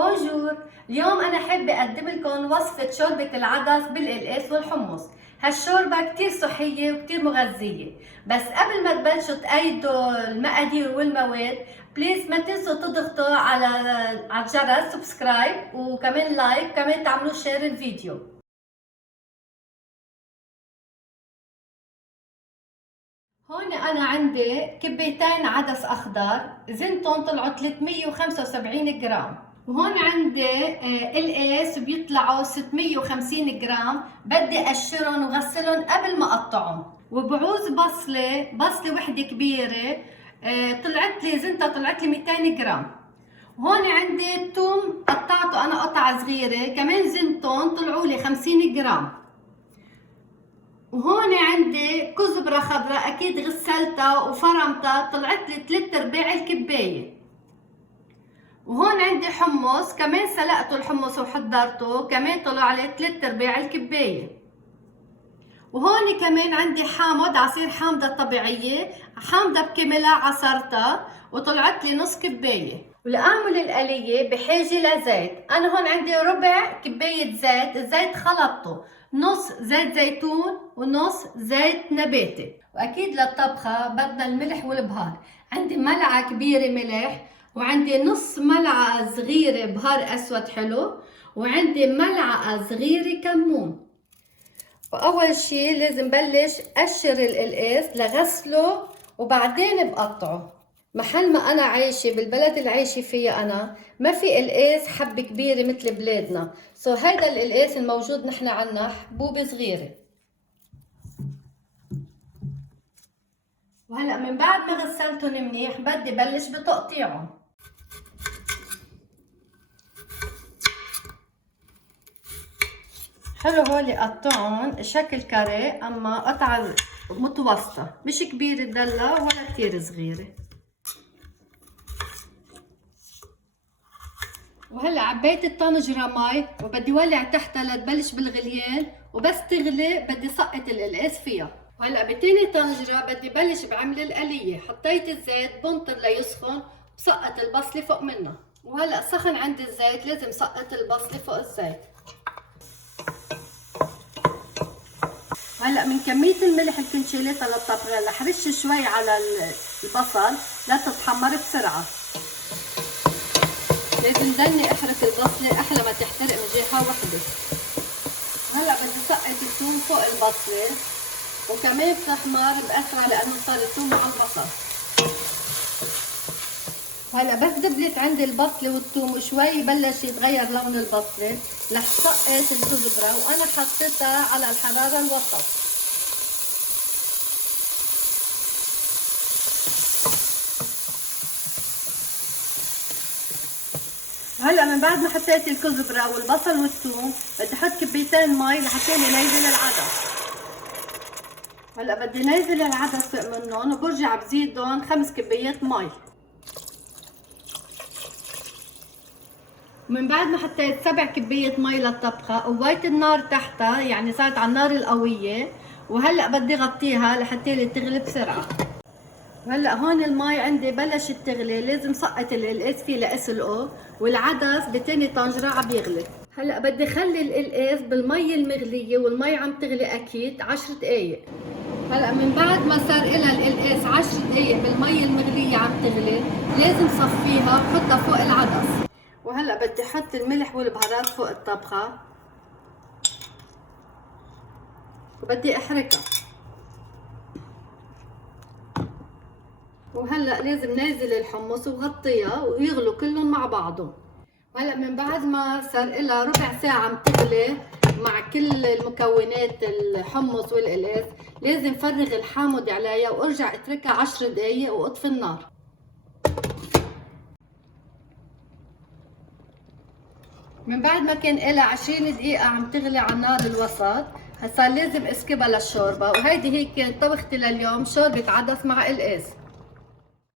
بونجور، اليوم أنا حابة أقدم لكم وصفة شوربة العدس بالقلقاس والحمص. هالشوربة كتير صحية وكتير مغذية، بس قبل ما تبلشوا تأيدوا المقادير والمواد بليز ما تنسوا تضغطوا على الجرس سبسكرايب وكمان لايك، كمان تعملوا شير الفيديو. هون أنا عندي كبيتين عدس أخضر زنتهم طلعوا 375 جرام، وهون عندي قلقاس بيطلعوا 650 جرام. بدي أقشرهم وغسلهم قبل ما أقطعهم. وبعوز بصلة وحدة كبيرة طلعت لي زنتها طلعت لي 200 جرام. وهون عندي توم قطعته أنا قطع صغيرة كمان زنتهم طلعوا لي 50 جرام. وهون عندي كزبرة خضراء أكيد غسلتها وفرمتها طلعت لي 3/4 الكباية. وهون عندي حمص كمان سلقته الحمص وحضرته كمان طلع لي 3/4 الكباية. وهون كمان عندي حامض عصير حامضة طبيعية، حامضة بكملها عصرتها وطلعت لي نص كباية. ولأعمل القلية بحاجة لزيت، أنا هون عندي ربع كباية زيت، الزيت خلطته نص زيت زيتون ونص زيت نباتي. وأكيد للطبخة بدنا الملح والبهار، عندي ملعقة كبيرة ملح، وعندي نص ملعقة صغيرة بهار أسود حلو، وعندي ملعقة صغيرة كمون. وأول شي لازم بلش أقشر القلقاس لغسله وبعدين بقطعه. محل ما أنا عايشة بالبلد اللي عايشة فيها أنا ما في قلقاس حبة كبيرة مثل بلادنا، هيدا القلقاس الموجود نحن عنا حبوبة صغيرة. وهلأ من بعد ما غسلتهم منيح بدي بلش بتقطيعهم. حلو هولي قطعهم شكل كاري، اما قطعة متوسطة مش كبيرة تدلع ولا كتير صغيرة. وهلا عبيت الطنجرة مي وبدي ولع تحتها لتبلش بالغليان، وبس تغلي بدي سقط القلقاس فيها. وهلا بتاني طنجرة بدي بلش بعمل القلية، حطيت الزيت بنطر ليسخن وسقط البصلة فوق منها. وهلا سخن عندي الزيت لازم سقط البصلة فوق الزيت. هلا من كمية الملح اللي كنت شايلتها للطبخة رح رش شوي على البصل لا تتحمر بسرعة. لازم ضلني احرك البصلة احلى ما تحترق من جهة وحدة. هلا بدي سقط الثوم فوق البصلة، وكمان بتحمر بأسرع لأنه صار الثوم مع البصل. هلا بس دبلت عندي البصلة والثوم وشوي بلش يتغير لون البصلة رح سقط الكزبرة، وأنا حطيتها على الحرارة الوسط. هلا من بعد ما حطيت الكزبرة والبصل والثوم بدي احط كبيتين مي لحتى ننزل العدس. هلا بدي نزل العدس فوق منهم وبرجع بزيدهم 5 كبايات مي. ومن بعد ما حطيت 7 كبايات مي للطبخة قويت النار تحتها، يعني صارت على النار القوية. وهلا بدي غطيها لحتى تغلي بسرعة. وهلا هون المي عندي بلشت تغلي، لازم سقط القلقاس فيه لاسلقه، والعدس بتاني طنجرة عم يغلي. هلا بدي خلي القلقاس بالمي المغلية والمي عم تغلي اكيد 10 دقايق. هلا من بعد ما صار لها القلقاس 10 دقايق بالمي المغلية عم تغلي لازم صفيها وحطها فوق العدس. وهلا بدي احط الملح والبهارات فوق الطبخة وبدي احركها. وهلا لازم نازل الحمص وغطيها ويغلوا كلهم مع بعضهم. وهلا من بعد ما صار لها ربع ساعة عم تغلي مع كل المكونات الحمص والقلقاس لازم فرغ الحامض عليها وارجع اتركها 10 دقايق واطفي النار. من بعد ما كان لها 20 دقيقة عم تغلي على النار الوسط صار لازم اسكبها للشوربة. وهيدي هيك كانت طبختي لليوم، شوربة عدس مع قلقاس.